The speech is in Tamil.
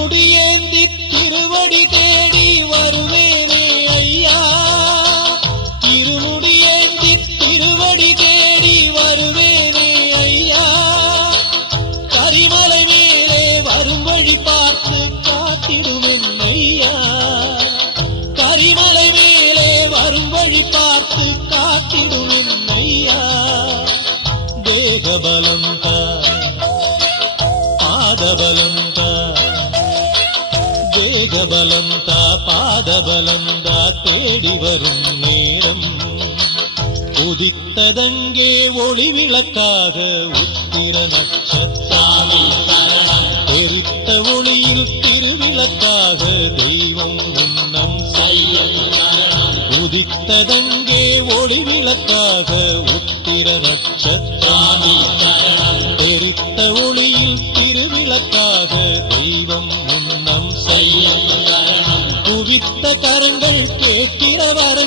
இருமுடியேந்தி திருவடி தேடி வருவேனே ஐயா, இருமுடியேந்தி திருவடி தேடி வருவேனே ஐயா, கரிமலை மேலே வரும் வழி பார்த்து காத்திடுவேன் ஐயா, கரிமலை மேலே வரும் வழி பார்த்து காத்திடுவேன் ஐயா. தேகபலம் தா, பாதபலம் தா, தேகபலம் தா, பாதபலம் தா, தேடி வரும் நேரம் உதித்ததங்கே ஒளி விளக்காக உத்திர நட்சத்திரம், தெரித்த ஒளியில் திருவிளக்காக தெய்வம் உன்னம் செய்யும். உதித்ததங்கே ஒளி விளக்காக உத்திர நட்சத்திரம், தெரித்த ஒளியில் திருவிளக்காக தெய்வம் உன்னம் செய்யும். குவித்த கரங்கள் கேட்கிற வரங்கள்